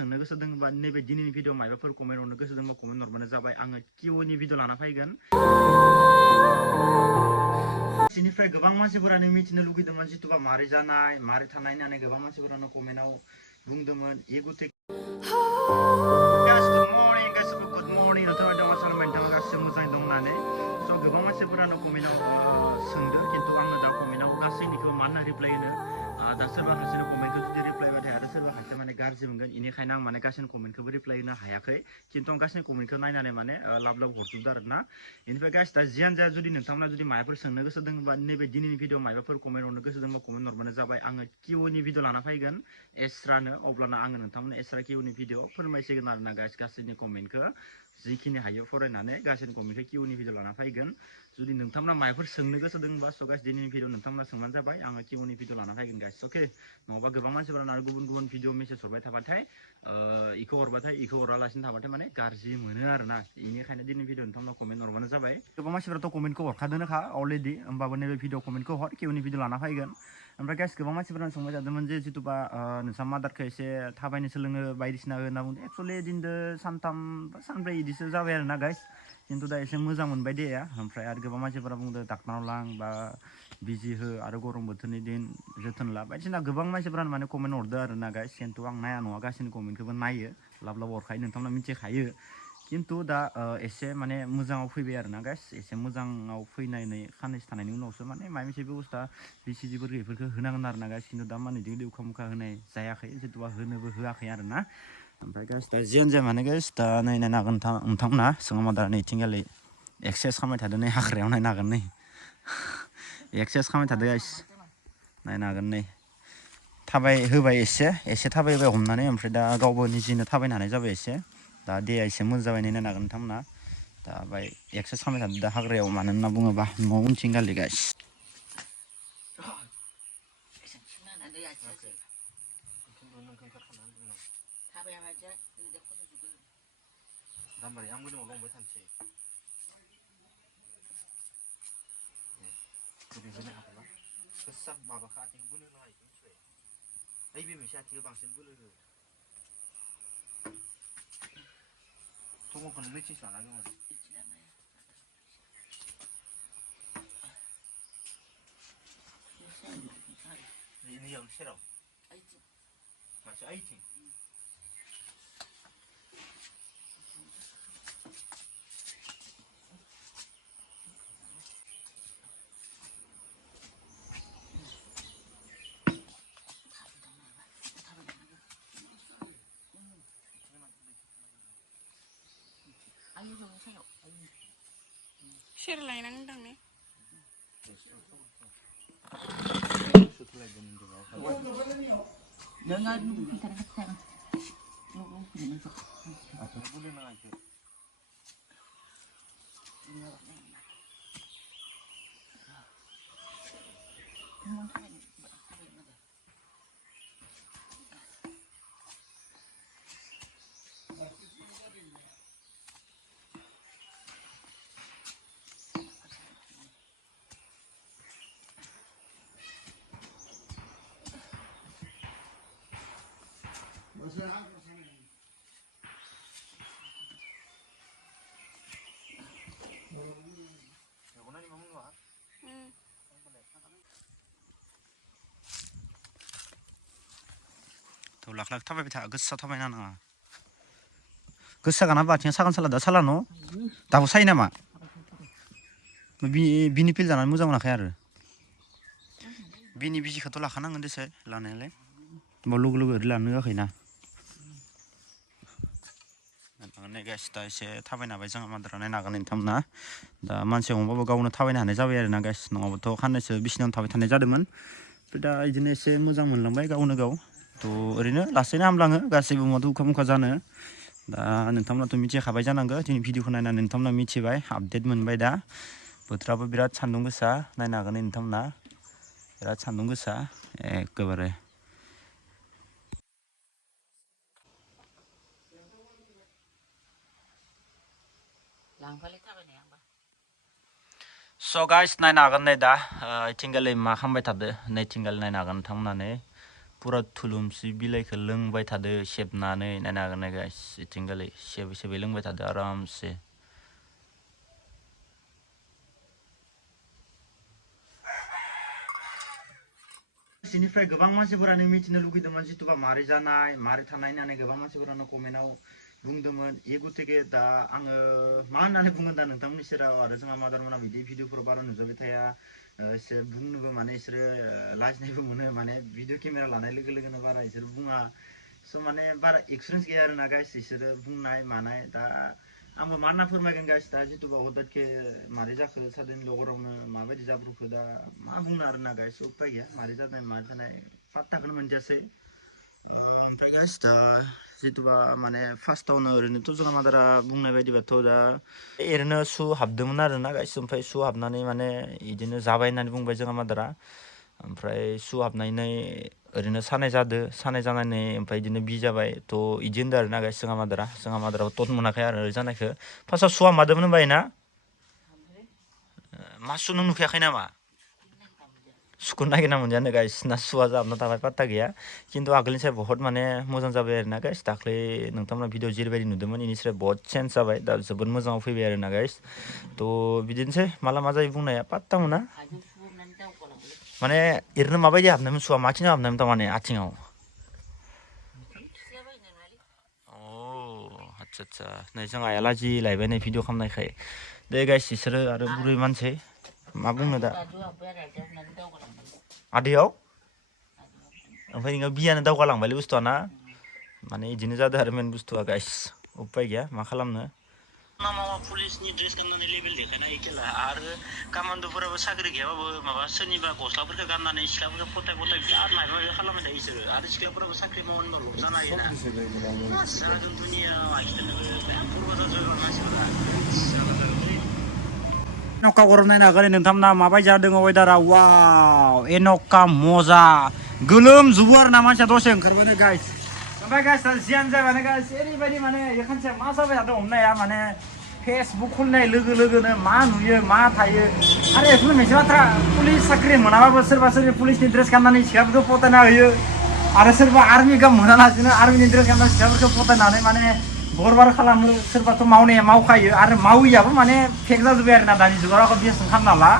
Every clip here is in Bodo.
सोंनो गोसो दंबा नैबे दिनैनि भिडिअ मायबाफोर कमेन्ट हरनो गोसो दंबा कमेन्ट हरबानो जाबाय आङो किउनि भिडिअ लाना फैगोन सिनिफ्राय गोबां मानसिफोरानो मिथिनो लुगैदोंमोन जितुबा मारै जानाय मारै थानाय होननानै गोबां मानसिफोरानो कमेन्टआव बुंदोंमोन गुड मर्निं गासिबो गुड मर्निं नोंथाङा दङ सानबाय नोंथाङा गासिबो मोजाङै दं होननानै स' गोबां मानसिफोरानो कमेन्टआव सोंदो खिन्थु आङो दा कमेन्टआव गासैनिखौ मा होनना रिप्लाय होनो दा सोरबा खायसेनो कमेन्टखौ जुदि रिप्लाय बाथाय आरो सोरबा खायसे माने गाज्रि मोनगोन बेनिखायनो आं माने गासैनि कमेन्टखौबो रिप्लाय होनो हायाखै खिन्थु आं गासैनि कमेन्टखौ नायनानै माने लाब लाब हरजोबदों आरो ना बेनिफ्राय गाइस दा जियानो जाया जुदि नोंथांमोना जुदि माबाफोर सोंनो गोसो दंबा नैबे दिनैनि भिडिअ माबाफोर कमेन्ट हरनो गोसो दंबा कमेन्ट हरबानो जाबाय आङो किउनि भिडिअ लाना फैगोन एस्रानो अब्लाना आङो नोंथांमोन एस्रा किउनि भिडिअ फोरमायसिगोन आरो ना गाइस गासैनि कमेन्टखौ जिखिनि हायो फरायनानै गासैनि कमेन्टखौ किउनि भिडिअ लाना फैगोन जुदि नोंथांमोना माबाफोर सोंनो गोसो दंबा स' गाइस दिनैनि भिडिअ नोंथांमोना सोंबानो जाबाय आङो किउनि भिडिअ लाना फैगोन गाइस अके नङाबा गोबां मानसिफोरानो आरो गुबुन गुबुन भिडिअ मेसेज हरबाय थाबाथाय इखौ हरबाथाय इखौ हरालासिनो थाबाथाय माने गाज्रि मोनो आरो ना बेनिखायनो दिनै भिडिअ नोंथांमोना कमेन्ट हरबानो जाबाय गोबां मानसिफोराथ' कमेन्टखौ हरखादोनोखा अलरेडि होमबाबो नैबे भिडिअ कमेन्टखौ हर किउनि भिडिअ लाना फैगोन ओमफ्राय गाइस गोबां मानसिफोरानो सोंबाय थादोंमोन जे जितुबा नोंसा मादारखौ एसे थाबायनो सोलोङो बायदिसिना होनना बुंदों एक्सुवेलि दिनदो सानथाम सानब्रै बिदिसो जाबाय आरो ना गाइस खिन्थु दा एसे मोजां मोनबाय दे ओमफ्राय आरो गोबां मानसिफोरा बुंदों डाक्टारनाव लां बा बिजि हो आरो गरम बोथोरनि दिन जोथोन ला बायदिसिना गोबां मानसिफोरानो माने कमेन्ट हरदो आरो ना गाइस खिन्थु आं नाया नङा गासैनि कमेन्टखौबो नायो लाब लाब हरखायो नोंथांमोना मिथिखायो खिन्थु दा एसे माने मोजाङाव फैबाय आरो ना गाइस एसे मोजाङाव फैनानै साननैसो थानायनि उनावसो माने माबा मोनसे बेबस्था बिसिजिफोर बेफोरखौ होनांगोन आरो ना गाइस खिन्थु दा माने बिदि उखा मुखा होनाय जायाखै जितुबा होनोबो होआखै आरो ना ओमफ्राय गाइस दा जियानो जाया माने गाइस दा नायनो हागोन नोंथांमोना सिङाव मादार नैथिंगालि एक्सारसाइस खालामबाय थादों नै हाग्रायाव नायनो हागोन नै एक्सारसाइस खालामबाय थादों गाइस नायनो हागोन नै थाबाय होबाय एसे थाबायबाय हमनानै ओमफ्राय दा गावबो निजिनो थाबायनो हानाय जाबाय एसे दा देहा एसे मोजां जाबाय नायनो हागोन नोंथांमोना दा बाय एक्सारसाइस खालामबाय थादों दा हाग्रायाव मानो होनना बुङोबा न' उनथिंगालि गाइस दामबारि आंबो दङ लंबाय थानोसै होनो हागोन गोसा माबाखौ आथिं बोलो नाङा बेखौ मिथिबाय ओइ बे मोनसे आथिंखौ बांसिन बोलो हो थखनखौनो मिथिस लाना दङ नैयाव सेराव मानसि ओइथिं शेर लायनांगोन दां ने थ' लाख लाख थाबायबाय था गोसा थाबायनो नाङा गोसा गाना बाथिङा सागान साला दा साला न' दाबो सायो नामा बिनि पिल जानानै मोजां मोनाखै आरो बिनि बिजिखौथ' लाखानांगोन देसाय लानायालाय होमबा लोगो लोगो ओरै लानो होआखैना नै गाइस दा एसे थाबायनो हाबाय जोंहा मादारा नायनो हागोन नोंथांमोना दा मानसि हमबाबो गावनो थाबायनो हानाय जाबाय आरो ना गाइस नङाबाथ' खाननैसो बिसिनायावनो थाबाय थानाय जादोंमोन ओमफ्राय दा बिदिनो एसे मोजां मोनलांबाय गावनो गाव थ' ओरैनो लासैनो हामलाङो गासैबो मुवाथ' उखा मुखा जानो दा नोंथांमोनाथ' मिथिखाबाय जानांगौ दिनै भिडिअखौ नायनानै नोंथांमोना मिथिबाय आपडेट मोनबाय दा बोथोराबो बिराद सान्दुं गोसा नायनो हागोन नोंथांमोना बिराद सान्दुं गोसा एखेबारे स' गाइस नायनो हागोन नै दा इथिंगालि मा खालामबाय थादो नैथिंगालि नायनो हागोन नोंथांमोना नै पुरा थुलुंसि बिलाइखौ लोंबाय थादो सेबनानै नायनो हागोन ना गाइस इथिंगालै सेबै सेबै लोंबाय थादो आरामसे सिनिफ्राय गोबां मानसिफोरानो मिथिनो लुगैदोंमोन जितुबा मारै जानाय मारै थानाय होननानै गोबां मानसिफोरानो कमेन्टआव बुंदोंमोन ए गतिके दा आङो मा होननानै बुंगोन दा नोंथांमोननि सेराव आरो जोंहा मादारमोना बिदि भिडिअफोराव बारा नुजाबाय थाया एसे बुंनोबो माने इसोरो लाजिनायबो मोनो माने भिडिअ केमेरा लानाय लोगो लोगोनो बारा इसोर बुङा स' माने बारा एक्सपिरियेन्स गैया आरोना गाइस इसोरो बुंनाय मानाय दा आंबो मा होनना फोरमायगोन गाइस दा जितुबा हदायके मारै जाखो सादेन लगरावनो माबायदि जाब्रबखो दा मा बुंनो आरोना गाइस उपाय गैया मारै जानाय मा जानाय पात्ताखौनो मोनजायासै ओमफ्राय गाइस दा जितुबा माने फार्स्टआवनो ओरैनोथ' जोंहा मादारा बुंनाय बायदिबाथ' दा ओरैनो सु हाबदोंमोन आरोना गाइस ओमफ्राय सु हाबनानै माने इदिनो जाबाय होननानै बुंबाय जोंहा मादारा ओमफ्राय सु हाबनानै ओरैनो सानाय जादो सानाय जानानै ओमफ्राय इदिनो बि जाबाय थ' इदि होनदो आरोना गाइस जोंहा मादाराबो तत मोनाखै आरो जानायखौ फार्स्टआव सु हाबमादोंमोन होनबाय ना मा सु नों नुखायाखै नामा सुखौ नागिरना मोनजानो गाइस ना सुवा जाबना थाबाय पात्ता गैया खिन्थु आगोलनिफ्राय बहुत माने मोजां जाबाय आरोना गाइस दाख्लै नोंथांमोना भिडिअ जेरैबायदि नुदोंमोन इनिफ्राय बहुत चेन्ज जाबाय दा जोबोद मोजाङाव फैबाय आरोना गाइस थ' बिदिनोसै माला मा जायो बुंनाया पात्ता मोना माने ओरैनो माबायदि हाबनायमोन सुवा माखिनियाव हाबनायमोन थारमाने आथिङाव आतसा आतसा नै जों आइयाला जि लायबाय नै भिडिअ खालामनायखाय दे गाइस इसोरो आरो बुरै मानसि मा बुंनो दा आदैयाव ओमफ्राय नोङो बियानो दावगालांबायलै बुस्थुआ ना माने इदिनो जादों आरो मेन बुस्थुआ गाइस उपाय गैया मा खालामनो मामा पुलिसनि ड्रेस गाननानै लेभेल देखायनाय एखेला आरो कामान्ड'फोराबो साख्रि गैयाबाबो माबा सोरनिबा गस्लाफोरखौ गाननानै सिख्लाफोरखौ फथाय फथाय बिराद माबा माबि खालामबाय थायो इसोरो आरो सिख्लाफोराबो साख्रि मावनो लब जानो हायोना जागोन दुनियाव आखिनोबो फुरबाजा जयगल मानसिफोरा एन'का गरम नायनो हागोन नोंथांमोना माबायदि जादों वेदारा वाव एन'का मजा गोलोमजोबो आरो ना मानसिया दसे ओंखारबानो गाइस ओमफ्राय गाइस जियानो जाबानो गाइस ओरैबायदि माने एखानसे मा जाबाय थादों हमनाया माने फेसबुक खुलिनाय लोगो लोगोनो मा नुयो मा थायो आरो एखुनु मोनसे बाथ्रा पुलिस साख्रि मोनाबाबो सोरबा सोरबा पुलिसनि ड्रेस गाननानै सिख्लाफोरखौ फथायना होयो आरो सोरबा आर्मि गाम मोनालासिनो आर्मिनि ड्रेस गाननानै सिख्लाफोरखौ फथायनानै माने गरबार खालामो सोरबाथ' मावनाया मावखायो आरो मावैयाबो माने फेक जाजोब्बाय आरोना दानि जुगाव रावखौ बिजनेस खालामनाला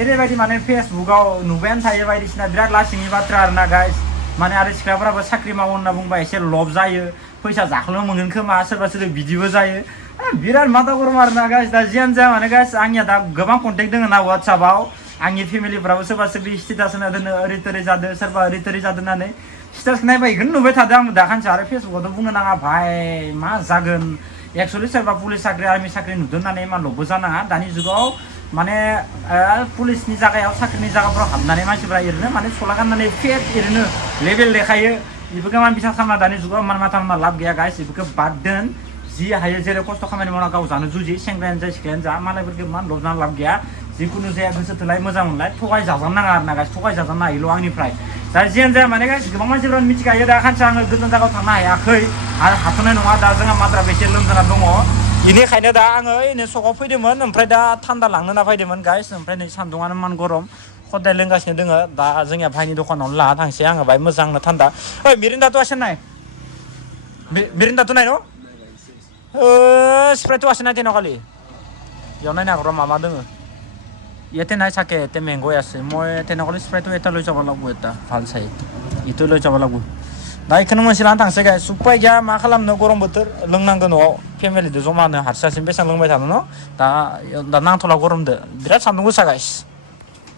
ओरैबायदि माने फेसबुकाव नुबायानो थायो बायदिसिना बिराद लासिंनि बाथ्रा आरोना गाइस माने आरो सिख्लाफोराबो साख्रि मावो होनना बुंबा एसे लब जायो फैसा जाख्लोनो मोनगोन खोमा सोरबा सोरबा बिदिबो जायो बिराद माथा गरम आरोना गाइस दा जियानो जाया माने गाइस आंनिया दा गोबां कन्टेक्ट दङ ना वाट्सएपआव आंनि फेमिलिफ्राबो सोरबा सोरबि स्टेटास होना दोनो ओरै थोरै जादों सोरबा ओरै थोरै जादों होननानै स्टेटास नायबा बेखौनो नुबाय थादों आंबो दाखानसे आरो फेसबुकावथ' बुंनो नाङा भाइ मा जागोन एक्सुवेलि सोरबा पुलिस साख्रि आर्मि साख्रि नुदों होननानै इमान लबबो जानाङा दानि जुगाव माने पुलिसनि जायगायाव साख्रिनि जायगाफ्राव हाबनानै मानसिफ्रा ओरैनो माने सला गाननानै फेक ओरैनो लेभेल देखायो बेफोरखौ मान बिसास खालामना दानि जुगाव मान माथा माना लाब गैया गाइस बेफोरखौ बाद दोन जि हायो जेरै खस्थ' खामानि मावना गाव जानो जुजि सेंग्रायानो जा सिख्लायानो जा मालायफोरखौ मान लब जानो लाब गैया जिखुनु जाया गोसो थोलाय मोजां मोनलाय थगाय जाजानो नाङा आरोना गाइस थगाय जाजानो हायोल' आंनिफ्राय दा जियानो जाया माने गाइस गोबां मानसिफ्रानो मिथिखायो दा खानसे आङो गोजान जायगायाव थांनो हायाखै आरो हाथ'नाय नङा दा जोंहा माद्राबा एसे लोमजाना दङ बेनिखायनो दा आङो ओरैनो सकआव फैदोंमोन ओमफ्राय दा थान्दा लांनो होनना फैदोंमोन गाइस ओमफ्राय नै सान्दुङानो मान गरम खदाय लोंगासिनो दोङो दा जोंनिया भाइनि दखानावनो लाना थांसै आङो बाहाय मोजांनो थान्दा ओइ मिरिन्दाथ' आसे नाय मिरिन्दाथ' नाय न' स्प्राइटथ' आसे नाय तेनाव खालि बेयाव नायनो हाग्रा मा मा दोङो ইয়াতে নাই চাকে ইয়াতে মেংগই আছে মই তেনেকৈ স্প্ৰাইটো এটা লৈ যাব লাগিব এটা ভাল চাই ইটো লৈ যাব লাগিব दा बेखौनो मोनसे लाना थांसै गाइस उपाय गैया मा खालामनो गरम बोथोर लोंनांगौ न'आव फेमिलिजों जमानो हारसिं हारसिं बेसेबां लोंबाय थानो न' दा नांथ'ला गरमदो बिराद सान्दुं गोसा गाइस